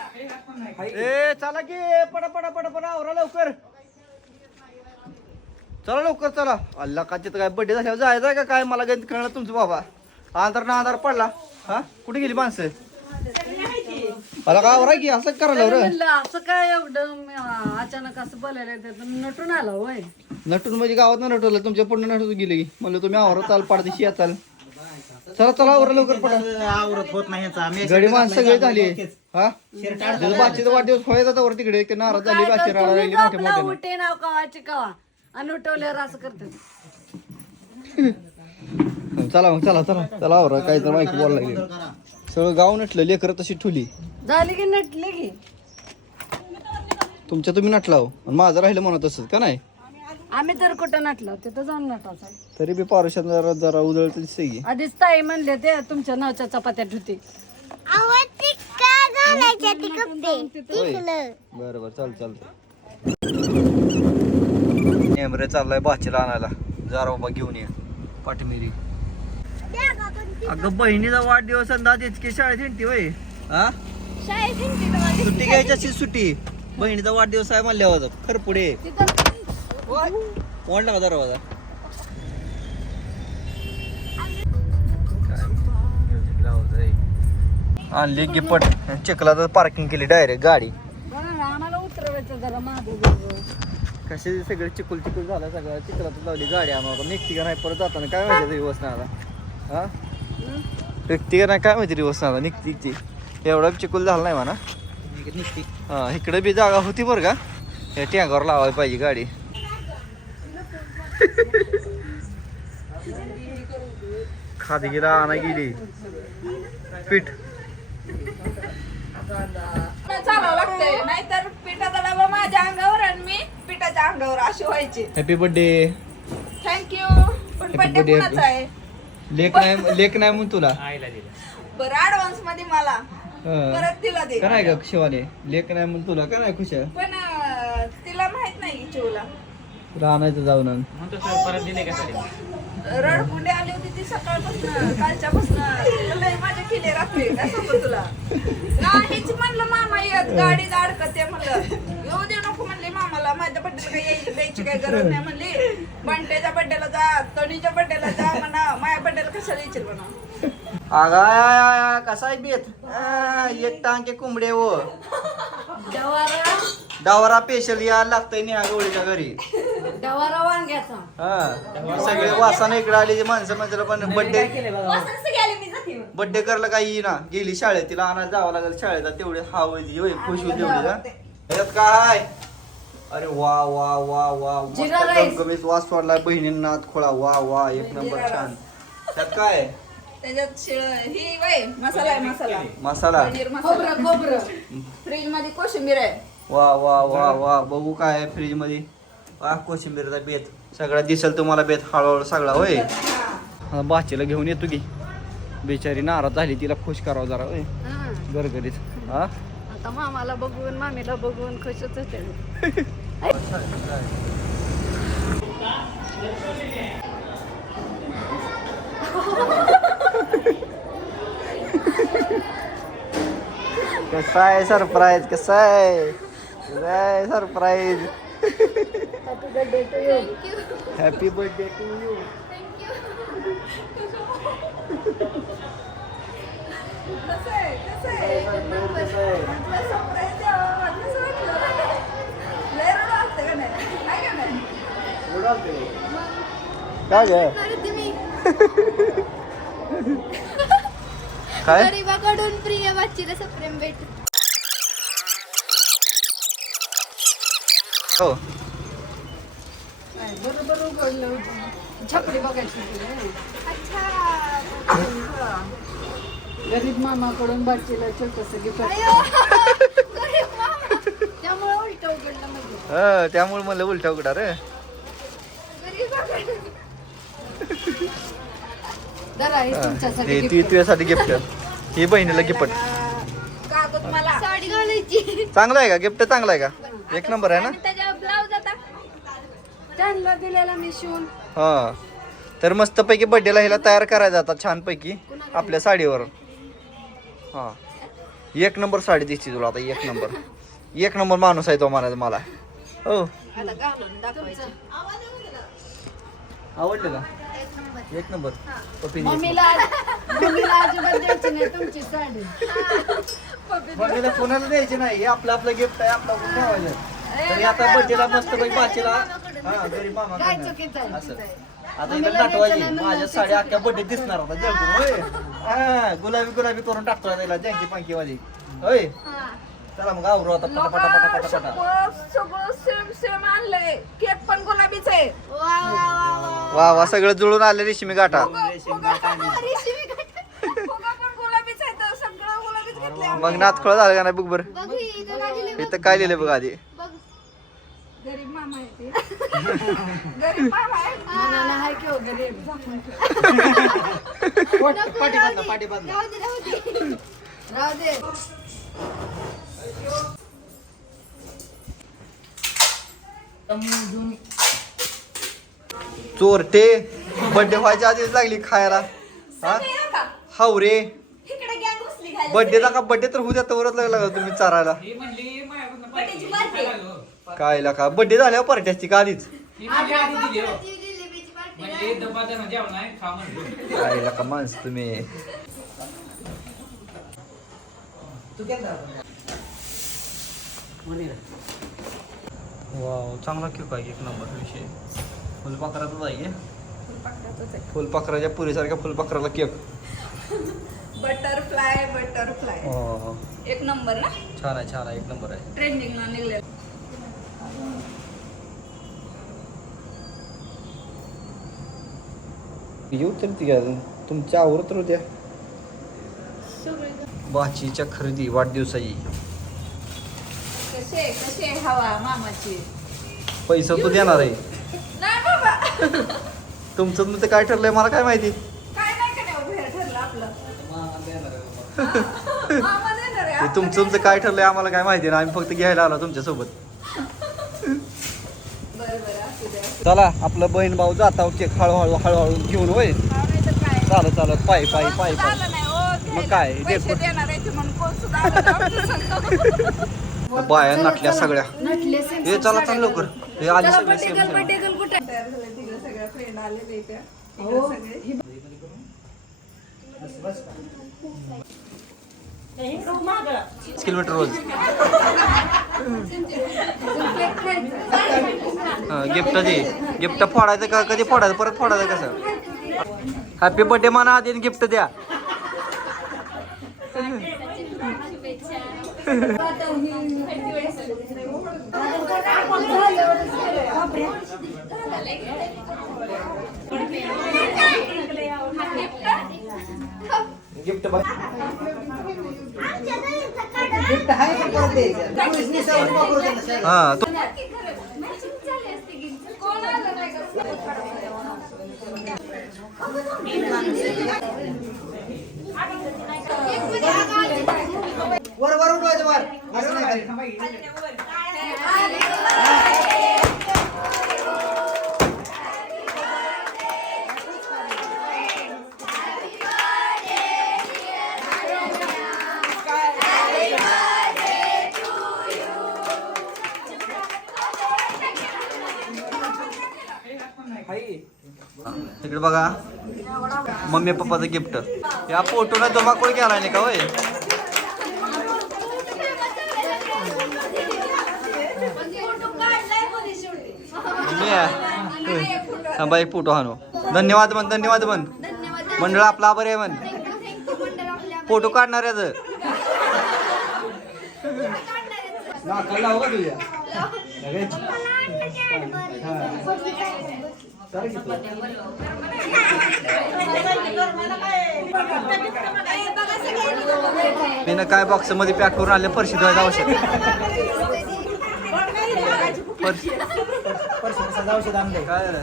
ए चला की पडा पडा पडा पडा आवरा लवकर. चला लवकर चला. अल्ला का तिथं काय बड्डे झाल्यावर जायचं का काय? मला गणित कळणार तुमचं बाबा. अंधार ना अंधार पडला. हा? कुठे गेली माणसं? मला काय आवरा की? असं करायला रे म्हणलं असं काय एवढं म, अचानक असं बोलायला येतं नटून आला होय. नटून म्हणजे गावात नटवलं तुमच्यापुढे नटून गेली म्हणलं तुम्ही आवरा चाल पाडदिशी याचाल चला. चला आवरा लवकर पडा. आवरत होत नाही ह्याचा. आम्ही गडी माणसं सगळी झाली. हा? वाढदिवस व्हायचा वर तिकडे की नाराज झाली गं, तुम्ही राहिली उठे नाव कवाची कवा? आणि उठवल्यावर असं करतात. चला मग चला चला. चला आवरा काय तर माहिती बोलायला लागली. करा. सगळं गाव नटलं लेकर तशी ठुली. झाली की नटली की. तुमच्या तुम्ही नटला हो. आणि माझं राहिलं म्हणत तसंच का नाही? आम्ही तर कुठं नटलो तिथं जाऊन नटायचं. तरी बी पारुशात जरा जरा उजळत दिसते की. आधीच ताई म्हणले ते तुमच्या नावच्या चपात्यात होती होय. बरं बरं चाल चालतं नेमरे चाललाय बाचीला आणायला. जरा बाबा घेऊन ये पाठमिरी अगं बहिणीचा वाढदिवस अंदाज इतकी शाळेत हिंडती होय हा? सुट्टी घ्यायची अशी सुट्टी बहिणीचा वाढदिवस आहे म्हणल्यावर खर पुढे. मोडला का दरवाजा? आणली गिपट चिखला तर पार्किंग केली डायरेक्ट गाडी. कसे सगळे चिकुल चिकुल झालं सगळं चिखलात लावली गाडी आम्हाला. निघती का नाही? परत जाताना काय माहिती दिवस नाही आता. हा? नाही? काय माहिती दिवस नाही आता निघती ती. एवढा चिकुल झाला नाही म्हणा. निघत निघते. हा इकडे बी जागा होती बरं का? या टँगावर लावायला पाहिजे गाडी. खादगीला आणा गेली. पीठ. चालावं लागतंय. नाहीतर पिठाचा डबा माझ्या अंगावर आणि मी पिठाच्या अंगावर अशी व्हायची. हॅपी बर्थडे थँक्यू पण कुणाचा आहे? लेख नाही लेख नाही म्हणून तुला? बरं ऍडव्हान्समध्ये मला. हं. परत तिला दे. का नाही का शिवाने? लेख नाही म्हणून तुला का नाही खुश पण अं, तिला माहीत नाही की चिवला राहण्याचं जाऊन आण. रडकुंडे आली होती ती सकाळपासून कालच्यापासून. लय माझ्या केले रात्री काय सांगू तुला. नाहीच म्हणलं मामा येत गाडीत अडकते म्हणलं. येऊ दे नको म्हणले मामाला माझ्या बड्डेला काही यायची द्यायची काही गरज नाही म्हणली. बंट्याच्या बड्डेला जा तणीच्या बड्डेला जा म्हणा. माझ्या बड्डेला कशाला यायची म्हणा? अगा कसा आहे बेत? आ, एक टांके कोंबडे व. डवारा. डावरा पेशल या लागतंय नेहा गवळीच्या घरी. डवारा वांग्याचा. हा सगळे वासाने इकडे आले माणसं म्हणजे पण बड्डे बड्डे करला काही येईना. गेली शाळेत तिला आणायला जावं लागेल शाळेत तेवढे हा होती होय खुश होती एवढी का यात काय अरे वा वा वा वा मस्त जिरा राईस. गमगमीत वास वाढलाय बहिणींना हात खोळा. वा वा एक नंबर जिरा छान. त्यात काय? त्याच्यात शिळ ही वय मसाला आहे मसाला. मसाला. पनीर मसाला. खोबरं खोबरं. फ्रीजमध्ये कोशिंबीर आहे. वा वा वा वा. बघू काय आहे फ्रीजमध्ये वा कोशिंबीरचा बेत. सगळा दिसेल तुम्हाला बेत हळूहळू सगळा होय. हा, बाचीला घेऊन येतो की. बिचारी नाराज झाली तिला खुश करावं जरा होय. हा. गरगरीत. हा? आता मामाला बघून मामीला बघून खुशच होते. कसा आहे सरप्राईज कसा आहे कसा आहे surprise happy birthday to you कसं आहे कसं आहे म्हटलं surprise द्यावं, म्हटलं कसं वाटलं? लय रडू वाटतं का नाही? आहे का नाही? काय ग? काय? गरीबाकडून प्रिय बाचीला सप्रेम भेट. हो. बरोबर उघडलं होतं. छपडी बघायची होती अच्छा. गरीब मामाकडून बाचीला छोटस गिफ्ट गरीब मामा. त्यामुळे उलट उघडलं म्हणजे. हा, त्यामुळे मला उलटा उघडा रे. हे ती तुझ्यासाठी गिफ्ट ही बहिणीला गिफ्ट साडी घालायची. चांगलं आहे का? गिफ्ट चांगलं आहे का? एक नंबर आहे ना? आणि त्याच्यावर ब्लाऊज आता. त्यांना दिलेला मी शिवून. हा. तर मस्तपैकी बड्डेला हिला तयार करायचं आता छानपैकी आपल्या साडीवर. हा. एक नंबर साडी दिसते तुला आता एक नंबर. एक नंबर माणूस आहे तो म्हणायचं मला. हो. आता घालून दाखवायचं. आवडलं का? एक नंबर. पप्पी मम्मीला मम्मीला अजिबात द्यायची नाही तुमची साडी. मम्मीला कोणाला द्यायची नाही? हे आपलं आपलं गिफ्ट आहे आपलं आपण ठेवायचं तरी आता बड्डेला मस्तपैकी बाचीला हा घरी मामा काय चुकीचं आहे, असं. आता इकडे नाही माझ्या साडी अख्ख्या बड्डे दिसणार होता जळकून होय. हा, गुलाबी गुलाबी करून टाकतो त्याला जँकी पांकी वाली होय चला मग आवरू आता पटा पटा पटा पटा पटा सगळं सगळं सेम सेम आणलंय. केक पण गुलाबीच. आहे वा वा वा. वा वा वा सगळं जुळून आले रेशमी गाठा फुगा पण गुलाबीच आहे तर सगळं गुलाबीच घेतलंय मग नातखळ झालं का नाही? बघ बरं. बघ इथं काय दिलंय इथं काय लिहिलं बघ आधी? बघ. गरीब मामा आहे ते. गरीब मामा आहे मनानं हाय की वगैरे नको, राहू दे. राहू दे राहू दे. राहू दे. चोरटे. बड्डे व्हायच्या आधीच लागली खायला. हा? हावरे. इकडे गॅंग घुसली घाल बड्डेचा का बड्डे तर उद्या तवरच लागला का तुम्ही चारायला? काय का बड्डे झाल्यावर पार्टी असते का आधीच? ती जिलेबीची पार्टी काय का माणस तुम्ही. वाव चांगला केक आहे एक नंबर विषय. फुलपाखराचाच आहे फुलपाखराच्या पुरीसारख्या फुलपाखराला केक बटरफ्लाय बटरफ्लाय हो एक नंबर ना? छान आहे छान आहे एक नंबर आहे. ट्रेंडिंगला निघले येऊ तर ती घ्या तुमच्या आवरत होत्या बाचीच्या खरेदी वाढदिवसाची. कसे कसे हवा मामाची? पैसा तू देणार आहे. नाही बाबा. तुमचं तुमचं काय ठरलंय मला काय माहिती? काय नाही का नाही बाहेर ठरलं आपलं? मामा देणार आहे ते तुमचं तुमचं काय? ठरलंय आम्हाला काय माहिती नाही आम्ही फक्त घ्यायला आलो तुमच्यासोबत बरं बरं असू द्या. चला आपलं बहीण भाऊ जाता केक हळूहळू हळूहळू घेऊन होय. हा, नाही तर काय? चालत चालत पायी पायी पायी पायी. आलं नाही ओ मग काय, पैसे देणार आहे ते म्हणून कोण सुद्धा आलं नाही आमच्या संग. बाया नटल्या सगळ्या. सेम हे चला चाल लवकर. हे आले सगळे सेम सेम हो. सगळे. किलोमीटर रोज गिफ्ट दे. गिफ्ट फोडायचं का? कधी फोडायचं? परत फोडायचं कसं? हॅपी बर्थडे म्हणा आधी गिफ्ट द्या. गिफ्ट बघ. गिफ्ट आहे पण परत द्यायचं पोलिसनी सावध वापरू देणं साहेब. हा तू कोण आलं नाही का? वर वर उठवायचं वर असं नाही खाली. तिकडे बघा. मम्मी पप्पाचं गिफ्ट या फोटोला धुमाकूळ केला नाही का होय? मम्मी थांबा एक फोटो हाणू. धन्यवाद म्हण धन्यवाद म्हण. मंडळ आपला आभार आहे म्हण. फोटो काढणार आहे फोटो काढणारच लावू का तुझ्या. मी ना काय बॉक्समध्ये पॅक करून आले फरशी धुवायचं औषध परशुरामाचं औषध आणलंय काय झालं?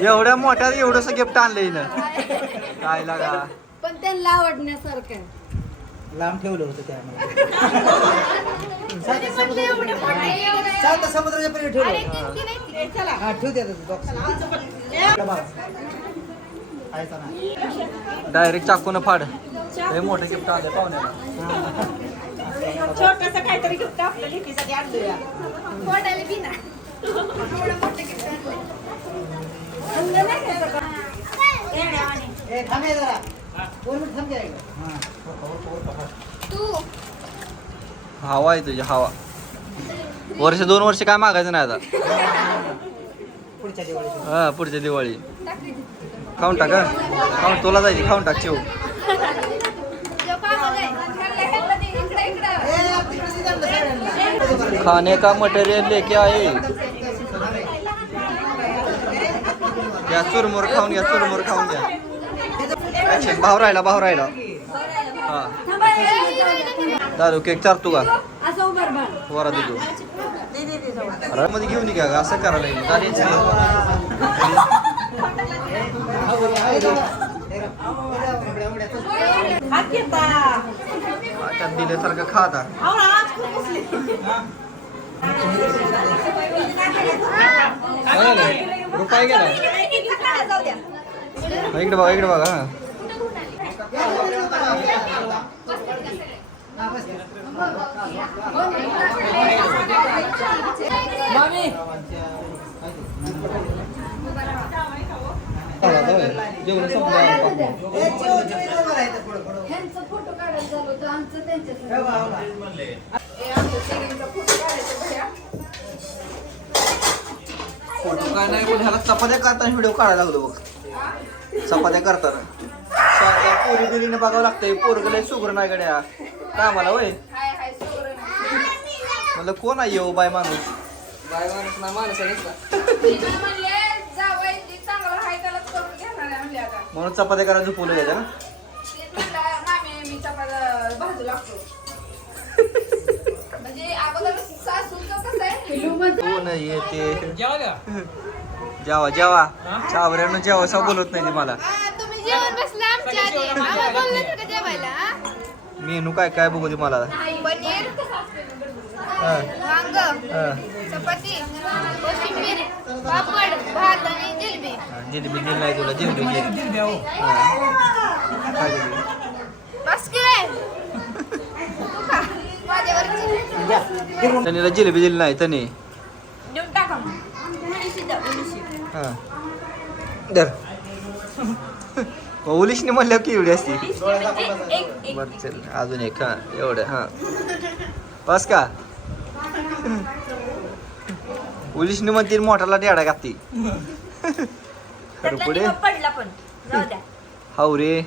एवढ्या मोठ्या एवढंसं गिफ्ट आणलं हिनं. काय लागा. पण त्यांना आवडण्यासारखं. आहे. लांब ठेवलं होतं त्यामध्ये सात समुद्राच्या पलीकडे ठेवलं. हा ठेव द्या ना डायरेक्ट चाकून फाड. हे मोठं गिफ्ट आलं पाहुण्याला. छोटस काहीतरी गिफ्ट आपल्या लेकीसाठी आणलंय थांबे जरा दोन मिनिट थांब. तू हवा आहे तुझी हवा वर्ष दोन वर्ष काय मागायचं नाही आता हा पुढच्या दिवाळी खाऊन टाक. खाऊन तुला जायची खाऊन टाक आहे. सगळ्यांना. खाने का मटेरियल लेके आए घ्या चुरमुर खाऊन घ्या चुरमुर खाऊन घ्या. भाव राहिला भाव राहिला. हा. दारू केक चारतो का? वरा देतो मध्ये घेऊन ये का? असं करायला येईल. दिल्यासारखं खा रुपये गेला. हा, इकडे बघा इकडे बघा हा. जेवण संपलं आता. ए, चिव, चिव, इथं उभं राहायचं पुढं, पुढं. ह्यांचं फोटो काढायला झालं होतं आमचं त्यांच्यासोबत हे बघा, हो का? ए, आमच्या तिघींचा फोटो काढायचा भैया. फोटो काय नाही पण ह्याला चपात्या करताना व्हिडिओ काढायला लागलो बघ. चपात्या करताना. साध्या पोरी बिरीने बघावं लागतंय. पोरग लय सुगर नाही गड्या. वय हाय. हाय सोबत म्हणलं कोण आहे येऊ बाय माणूस? मी काय म्हणले जावई ते चांगलं हाय त्याला करून घेणार आहे म्हणून चपात्या करायला झोपवलं यायचं कोण येते. जेवा जेवा. चावऱ्यानं जेवा बोलत नाही ती मला. तुम्ही जेवण बसला आमच्या आधी. आम्हाला बोललं होतं का जेवायला? मेनू काय काय बघू दे मला पनीर वांग. चपाती कोशिंबीर पापड भात आणि जिलबी. जिलेबी दिली नाही तुला जिलेबी दिली. हा. काय त्यांनी जिलेबी दिली नाही. हा. दर ओलिशने म्हणल्यावर की एवढी असती एक- बर चल अजून एक हा एवढं हा. बस का? ओलिशने म्हणतील मोठाला डेडा त्यातला पुढे हाव रे.